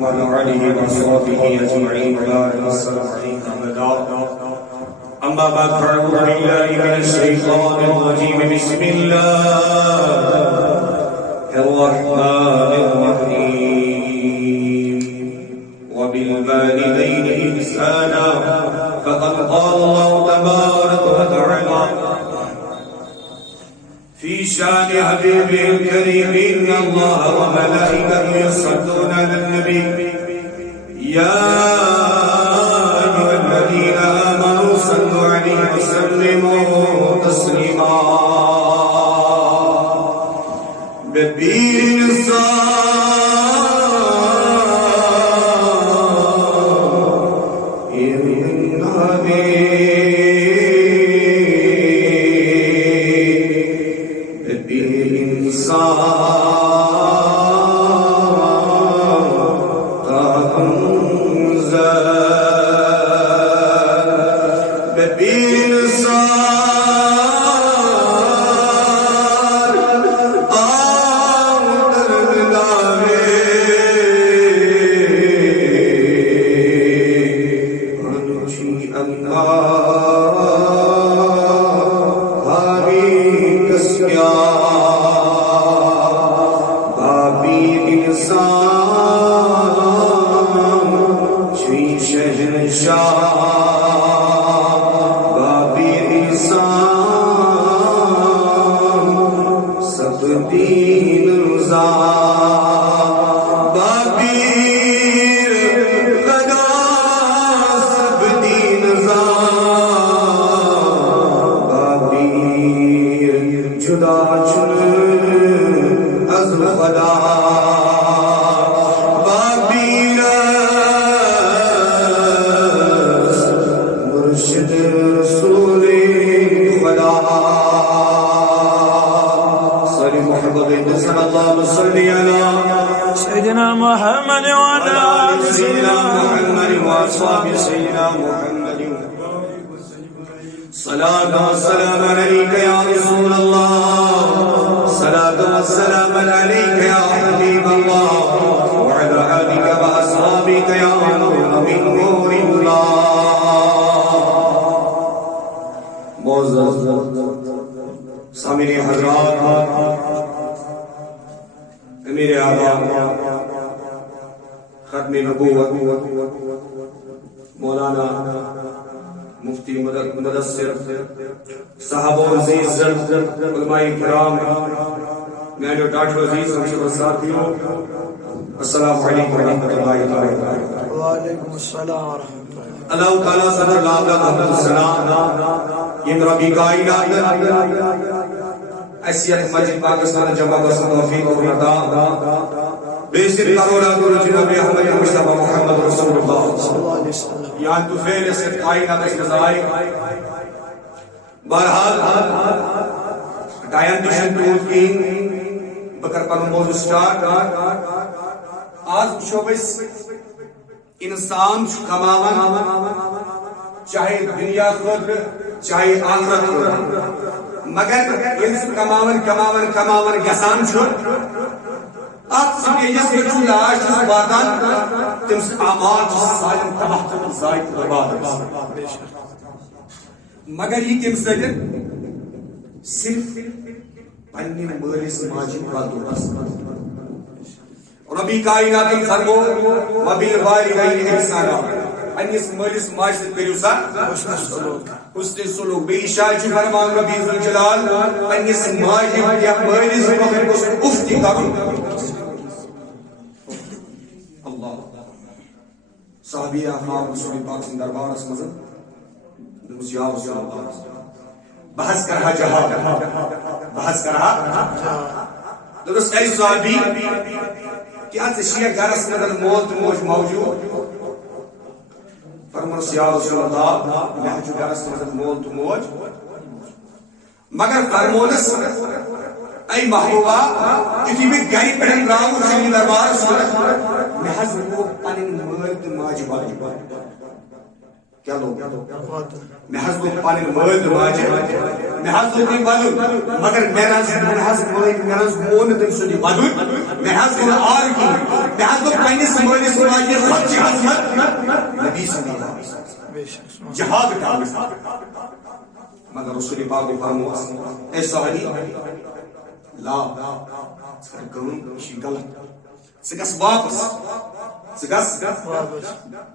وعلى آله وصحبه أجمعين السلام عليكم. أما بعد فأعوذ بالله من الشيطان الرجيم. بسم الله الرحمن الرحيم. وبالوالدين إحسانا فقد قال الله تبارك وتعالى في شان حبيبه الكريم إن الله وملائكته يصلون على النبي يا أيها الذين آمنوا صلوا عليه وسلموا تسليما. ببين سيدنا محمد وعلى آل سيدنا محمد وأصحاب سيدنا محمد. صلاة والسلام عليك يا رسول الله. صلاة والسلام عليك يا حبيب الله وعلى آلك وأصحابك يا نور من نور الله. معزز سامعین حضرات، امیر اعظم ختم نبوت مولانا مفتی مدثر صاحب و عزیز علماء کرام، میرے ڈاکٹر عزیز ہمشیر ساتھیوں، السلام علیکم ورحمۃ اللہ وبرکاتہ. وعلیکم السلام ورحمۃ اللہ. اللہ تعالیٰ صلی اللہ علیہ وسلم یہ ربی کائنات اسیت مسجد پاکستان جمع گژھن توفیق عطا بیشتر کروڑا گرو جناب احمد مصطفیٰ محمد رسول اللہ صلی اللہ علیہ وسلم یہاں تو فعل اسیت کائنات اس نظائر. بہرحال ٹائم دشن دود کی بکر پر موضوع سٹارٹ. آج شوبس انسان کماون چاہے دنیا خود چاہے آخرت خود، مگر یس کماون گسان ات سٹیجس پہ لاش واتان تم اعمال سالم تباہ ضائع برباد، مگر یہ کم سر صرف پنہ مالس ماجہ بس. ربی کائنات فرمو وبالوالدین احسانا، پنس مالس ماجہ سۭتۍ کٔرِو سا حسن سلوک. بیٚیہِ شاید چھُ فرمان ربی ذوالجلال پنس ماجہ یا مالس مگر گوٚژھ اف تہِ کرُن. اللہ صحابی احمد رسول پاک سٕنٛدِ دربارس منٛز دوٚپُس یا رسول اللہ بحث کرہا جہاد، بحث کرہا دوٚپُس اے صحابی کیا ژےٚ گرس منٛز مول تہٕ موج موجود؟ فرموس یا رسول اللہ مےٚ حظ چھُ گرس منٛز مول تہٕ موج، مگر فرمونس اے محبوبہ یُتھُے مےٚ گرِ پٮ۪ٹھ درٛاوُس ژےٚ دربارس منٛز مےٚ حظ لوگ پنٕنۍ مٲلۍ تہٕ ماجہِ واتُن. کیا لوگ مےٚ حظ لوگ پنٕنۍ مٲلۍ تہٕ ماجہِ مےٚ حظ لوگ یہِ وَدُن، مگر مےٚ حظ مون نہٕ تٔمۍ سُنٛد یہِ وَدُن میں حض کو آر کی میں حض کو پہنی سمجھنے سماجی خود جہاد نبی صلی اللہ علیہ وسلم جہاد کرنا مگر رسول پاک کو فرموا اے صحابی لا سکون شی غلط سگس واپس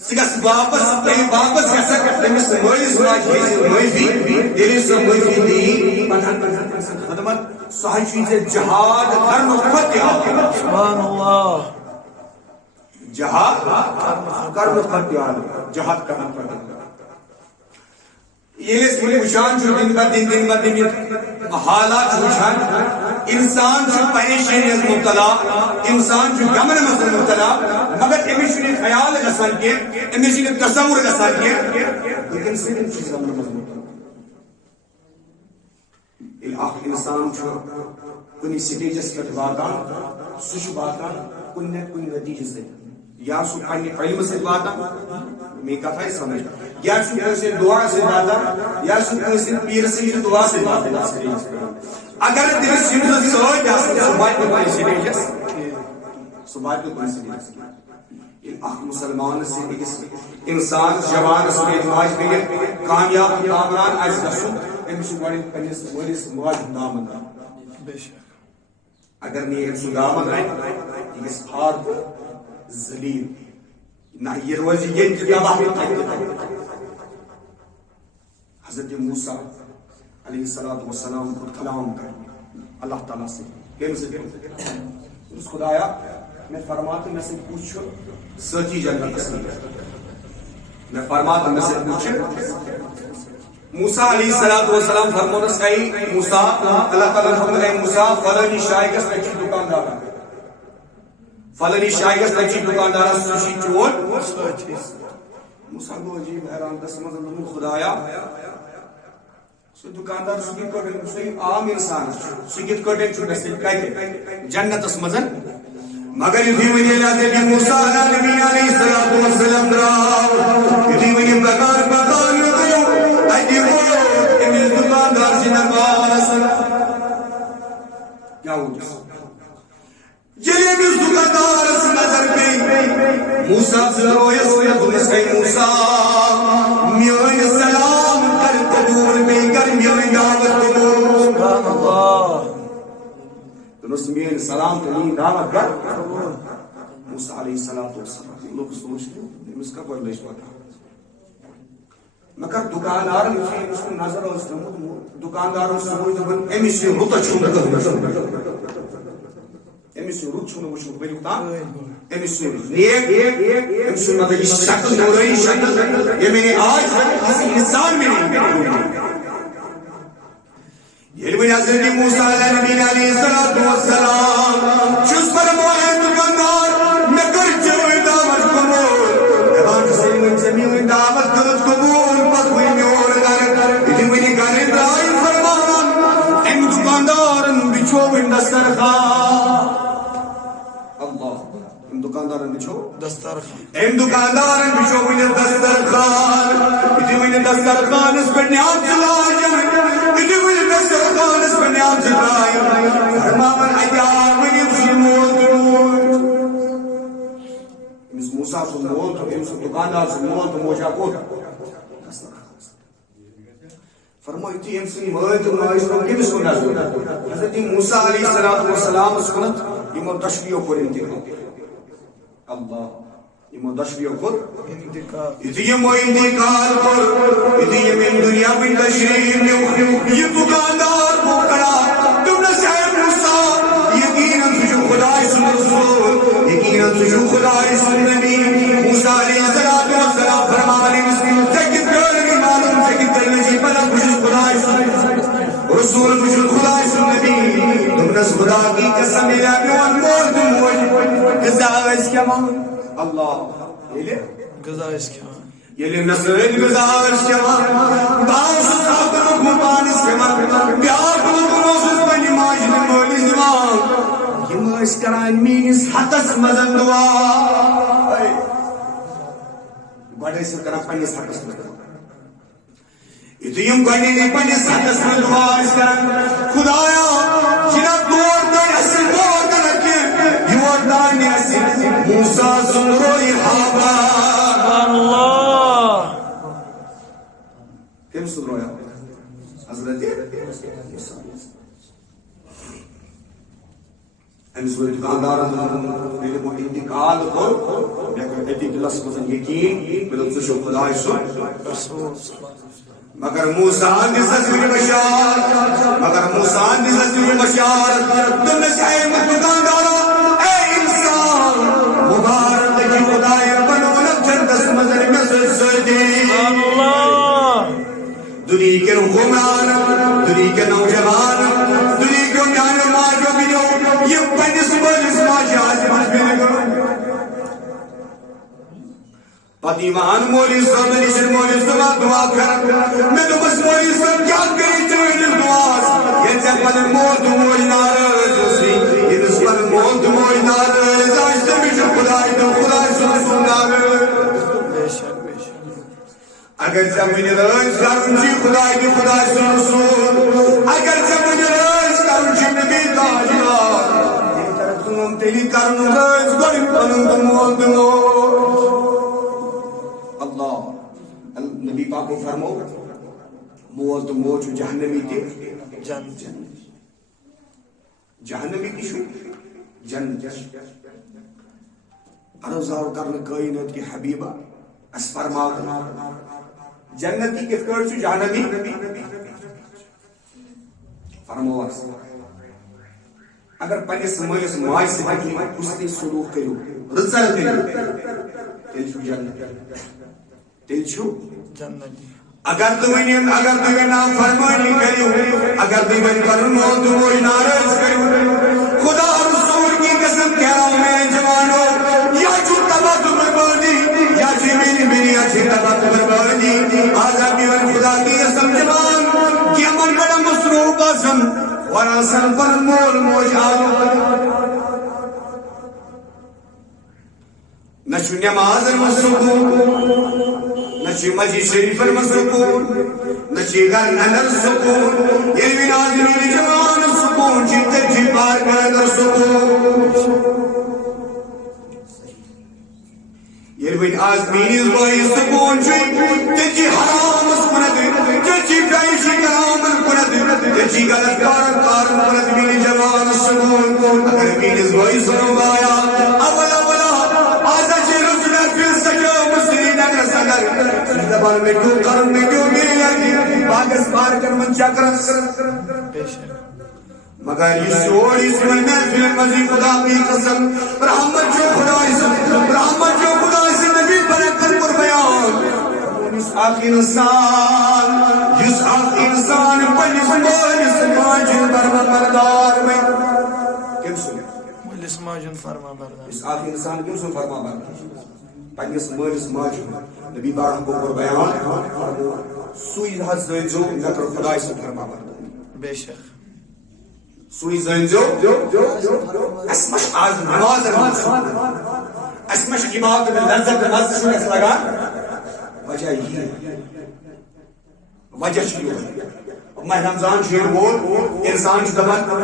سگس واپس گژھِ تٔمِس مٲلِس ماجہِ ہٕنٛزِ معٲفی ییٚلہِ سۄ معٲفی دِی پتہٕ خدمت سۄ چھُ ژےٚ جہاد کرنہٕ کھۄتہٕ تہِ سبحان اللہ جہاد کرنہٕ کھۄتہٕ تہِ جہاد کرنہٕ کھۄتہٕ ییٚلہِ أسۍ وٕنہِ وٕچھان چھُ دِن بہ دِن حالات چھُ وٕچھان انسان چھُ پریشٲنی منٛز مبتلا انسان چھُ غمن منٛز مبتلا مگر أمِس چھُنہٕ خیال گژھان کینٛہہ أمِس چھُنہٕ تصور گژھان کینٛہہ بہٕ کَمہِ سۭتۍ چھُس غمن منٛز مبتلا ییٚلہِ اکھ انسان چھُ کُنہِ سٹیجس پٮ۪ٹھ واتان سُہ چھُ واتان کُنہِ نہ کُنہِ نتیٖجس سۭتۍ یا سُہ پننہِ علمہٕ سۭتۍ واتان میری کتھ آئی سمجھ یا سُہ کٲنٛسہِ دعا سۭتۍ واتان یا سُہ کٲنٛسہِ پیٖرٕ سٕنٛدِ دعا سۭتۍ واتان اگر تٔمِس یِم زٕ سۭتۍ آسن سُہ واتہِ نہٕ کُنہِ سٹیجس سُہ واتہِ نہٕ کُنہِ سٹیجس ییٚلہِ اکھ مُسلمانس أکِس اِنسانس جوانس ماجہِ بٔنِتھ کامیاب کامران آسہِ گژھُن أمِس چھُ گۄڈٕ پننِس مٲلِس ماجہِ ہُنٛد دامن اگر نہٕ أمۍ سُنٛد دامن رٹہِ یہِ گژھِ ہار تہٕ ذلیل نہ یہ روز یہ حضرت موسیٰ علیہ السلام کو کلام کر اللہ تعالیٰ سے خدایا میں فرماتا میں سے پوچھو سچی جنت میں فرماتا میں سے پوچھو موسیٰ علیہ السلام فرمونس اے موسیٰ اللہ تعالیٰ فرماتا اے موسیٰ فلانی شاہی کا سچی دکاندار فلانی شاہی کا سچی دکاندار سوشی چور موسیٰ کو عجیب حیران قسمت اللہ خدایا سو دکاندار سو کت کٹن سو عام انسان سو کت کٹن چھو نسل کتے جنت اس مزن مگر یدھی ونی حضرت موسیٰ نبی علیہ السلام دراو یدھی ونی بکار یدھو ایدی ہو امیز دکاندار سے نرواس کیا ہو جس یلی امیز دکاندار سے نظر پہ موسیٰ سے رویس یدھنس کئی موسیٰ میون سلام کر قبول میں کر میون دعوت قبول سبحان اللہ تنس میون سلام تنین دعوت کر موسیٰ علیہ السلام لوگ سوچتے امس کا کوئی لش پتا مگر دکاندار اس کو نظر اس دکاندار اس سمجھ دبن امس یہ رت چھون امس رت چھون وچھو بلو تا امس نیک امس مطلب شکل نوری شکل یہ میں نے آج کسی انسان میں نہیں یہ بھی حضرت موسیٰ علیہ السلام چھس پر موہے دکاندار میں کر چوئی دعوت قبول ایوان کسی زمین دعوت قبول پس ہوئی میور گر یہ بھی گر ابراہیم فرمان ام دکاندار بچھو دسترخوان اللہ ام دکاندار بچھو دسترخوان ام دکاندار بچھو دسترخوان یہ بھی دسترخوان اس پر نیام چلائیں دسترخوان اس پر نیام چلائیں فرمان ایام ونیم سمول امس موسیٰ سمول تو امس دکاندار سمول تو موجہ کو فرمائی تھی امس مہد مہد کمس کو نظر حضرت موسیٰ علیہ السلام اس کنت یمو تشریح پر انتقال اللہ یمو تشریح پر انتقال یمو انتقال پر یمو دنیا میں تشریح یہ دکاندار کو کرا تم نے صاحب موسیٰ یقیناً تجھو خدای سن رسول یقیناً تجھو خدای سن نبی موسیٰ علیہ السلام فرمانے مسلم تکت کرنی معلوم تکت کرنے جی پناہ کچھ خدای سن رسول کچھ خدای سن نبی تم نے خدا کی قسم ملا بیوان مول تم ہوئی گزاوز کیا مان اللہ گزارش کیا یلی نسل گزارش کیا مان باس خاطر قربانس کیا مان بیار قربانس بنی ماجد مولی زمان یم اس کران مینس حتس مزن دعا گوڑے سے کران پنیس حتس مزن یم گوڑے نے پنیس حتس مزن دعا اس کران خدایا جناب دور دن اصل دور دن رکھیں جوردان موسیٰ سنروی حابا اللہ کم سنرویا حضرت امس وہ دکاندار علم و انتقال کو ایتی دلس مزن یقین بلد سشو خدای سن مگر موسیٰ دی تصویر بشار تم نے سے دکاندارا اے انسان مبارک کی خدای بنو لکھن دس مزن میں سردی اللہ دنیا کے حکمران دنیا کے نوجوان دنیا کے جان ماجو بنو یہ پنس مجلس ماجی آزمان بنو پتیمان مولی صاحب نشن مولی صاحب دعا کر میں تو بس مولی صاحب کیا کری چوئن دعاز یہ جب پل موت مولی نارز اسی یہ دس پل موت مولی نارز آجتے بیشو خدای تو خدای سن نارز بے شک اگر زمین رنج کرن جی خدای کی خدای سن رسول اگر زمین رنج کرن جی نبی تاجدار یہ طرف سنم تیلی کرن رنج گوڑی پنم دمول اللہ نبی پاک کو فرمو مول تو مول چو جہنمی تے جہنمی کی شو جنت ارزار کرن کائنات کی حبیبہ اس فرماؤ جنتی کس کر چو جہنمی فرمو اگر پنس مالس ماج سے اس نے سلوک کرو رزل کرو تیل چھو جنت تیل چھو جنتی اگر تمہیں نام فرمانی کریو اگر تمہیں فرمو تمہیں ناراض کریو خدا رسول کی قسم کہہ رہا ہوں میں جوانو یا جو تبا تمہیں بردی یا جو میری اچھی تبا تمہیں بردی آزادی و خدا کی قسم جوان کہ من بڑا مصروف آسم وراسن پر مول موج آلو نشو نماز المسکون نشی مجی شریف المسکون نشی غن انر سکون یلوی نازمین جوان سکون جیتے جی بار کردر سکون یلوی آزمین بائی سکون تجی حرام سکونت تجی فائشی کرام سکونت تجی غلط کارم سکونت مین جوان سکون اگر مین بائی سکون بایا اولا زبان میں کیوں کرم میں کیوں میری لگی باگس بار کر من چکرس مگر یہ سوڑی سمن محفل مزی خدا کی قسم رحمت جو خدا سے نبی برکت پر بیان اس آخر انسان پنس مالس ماجن برما بردار میں کم سنے مالس ماجن فرما بردار اس آخر انسان کم سن فرما بردار پنس مالس ماجن نبی بارہ کو پر بیان سوئی حد زنجو نکر خدای سے فرما بردار بے شک سوئی زنجو اسمش آز نماز اسمش عبادت لذت نزد شو اس لگا وجہ ہی وجہ شیئر میں رمضان شیر بول انسان چھ دبان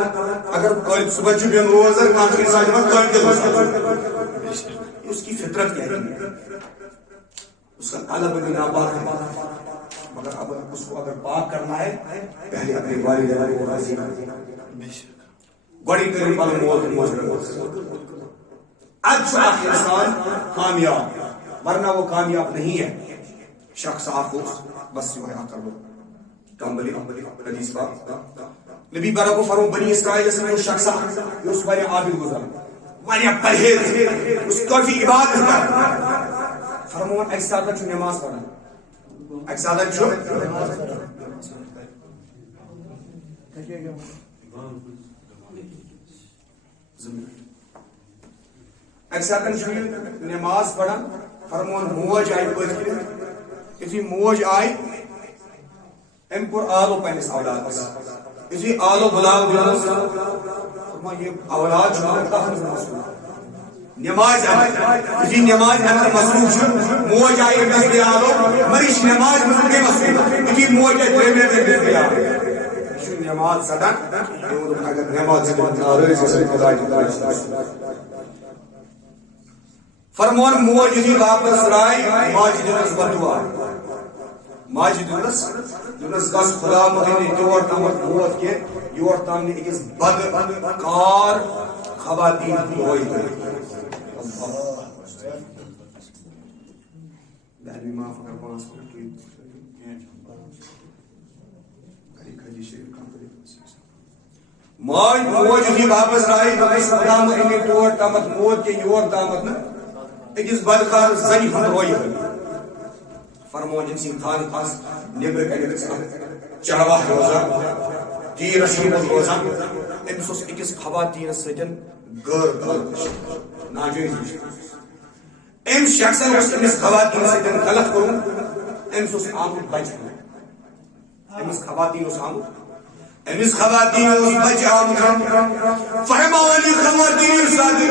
اگر صبح چھ بین روزر کانچ انسان جمع کر کے اس کی فطرت کیا ہے اس کا قلب بھی ناپاک ہے مگر اب اس کو اگر پاک کرنا ہے پہلے اپنے والدین کو راضی کرنا گوڑی کریں پل موت اچھا انسان کامیاب ورنہ وہ کامیاب نہیں ہے شخص آخو بس جو ہے آکر لو کمبلی حدیث بات نبی برا کو فرمو بنی اسرائیل سے وہ شخص آخو اس بارے عابد گزر وانی پرہیز اس کو بھی عبادت کر فرمو ایک سادہ چھو نماز پڑھا ایک سادہ چھو ایک سادہ چھو نماز پڑھا فرمون موج آئی پڑھا اسی موج آئی ام پر آلو پہنس اولاد اسی آلو بلاو بلاو فرما یہ اولاد چھو تحفظ مسئول نماز اسی نماز اندر مصروف چھو موج آئی بس بے آلو مریش نماز مصروف کے مصروف اسی موج آئی پریمے دے بس بے آلو نماز صدق اگر نماز صدق نارے سے خدای فرمون موج یتھی واپس رائی ماجد دس بدوا ماجد دس گس خدا مہینے یور تامت موت کے یور تام نے اکس بد کار خواتین ہوئی دہلی معاف کر 5 منٹ موج یتھی واپس رائی گس خدا مہینے یور تامت موت کے یور تامت نا اکس بدکار زنی ہند روئی فرمون جن سن تھان پاس نیبر کن چڑوا روزان تیر رشید روزان امس اکس خواتین سجن غیر ناجائز ام شخصن امس خواتین سجن غلط کروں امس آمد بچ امس خواتین آمد امس خواتین بچ آمد فرمانی خواتین ساتھ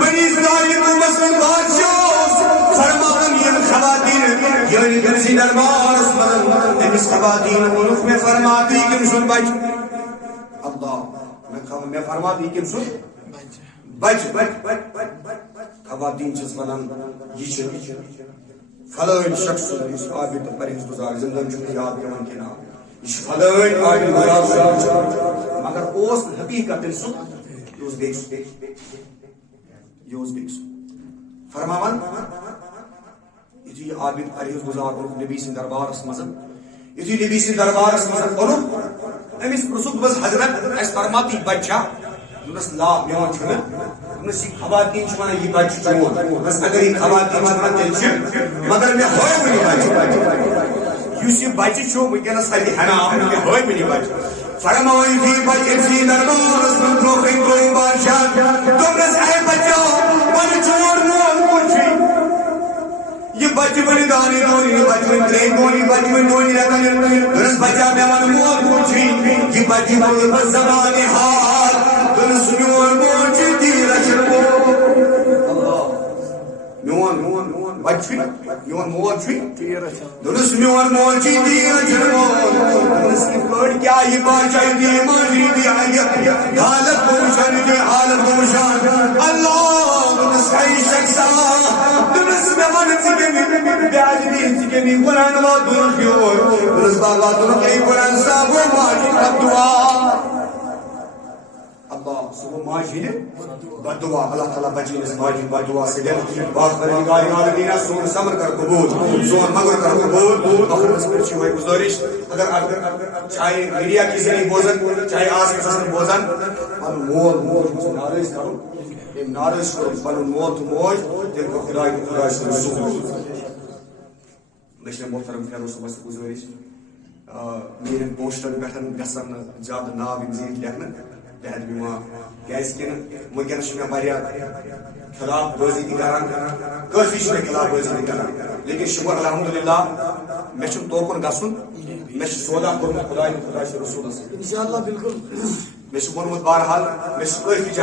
بنی اسرائیل کو مسلم بادشاہ فرمان یہ خواتین یعنی کنسی دربار امس خواتین ملک میں فرماتی کم سن بچ اللہ میں فرماتی کم سن بچ خواتین چیز ونان یہ فلان شخص اس عابد پرہیز گزار زندگی چھوٹی یاد پیون کے نام یہ فلان عابد گزار مگر اس حقیقت سن یہ بیکس فرماوان یہ عابد پرہیز گزار اور نبی سے دربارس مزن یہ نبی سے دربارس مزن اور امس پرسوک بس حضرت اس فرماتی بچہ دس لا میون چھن دس یہ خواتین چھن یہ بچہ چون بس اگر یہ خواتین چھن تیل چھ مگر میں ہوئے منی بچہ یس یہ بچہ چھو ونکس سلی حرام میں ہوئے منی بچہ فرمائی تھی بچہ سی دربارس من تروخی کوئی بادشاہ تم نے اے بچہ من چھوڑ نو کچھ یہ بچہ بڑی دانی دونی بچہ ترین دونی بچہ دونی رہتا درس بچہ میں من موت پوچھی یہ بچہ بڑی بس زمان حال درس میون موچی دی رشن میون بچہ میون موچی درس میون موچی دی رشن درس کی پڑ کیا یہ بچہ دی ماجی دی حالت پوچھن دی حالت پوچھن اللہ درس ای شخصا درس میں من بیاج بھی قرآن و درس کیوں درس بابا درس ای قرآن صاحب و ماجی بدعا اللہ سبحانہ ماجی بدعا اللہ تعالیٰ بچی اس ماجی بدعا سے دل باخ پروردگار عالمین سون صبر کر قبول سون مگر کر قبول آخر اس پر ہوئی گزارش اگر چاہے میڈیا کی ذریعے بوزن چاہے آس کے ساتھ بوزن اور مول نارض کرو نارض کرو پنن مول تو موج دل کو خدا سے رسول مجھے محترم فیروز صبح سے گزارش میرے پوسٹر پہ گھن زیادہ ناو زیت لکھنا بہت بیمار کیاز کہ ونکس میں خلاف بازی تھی کران کافی میں خلاف بازی تھی کران لیکن شکر الحمدللہ میں توکن گھن میں سودا کورمت خدا سے رسول انشاءاللہ بالکل میں بنمت بہرحال میں کافی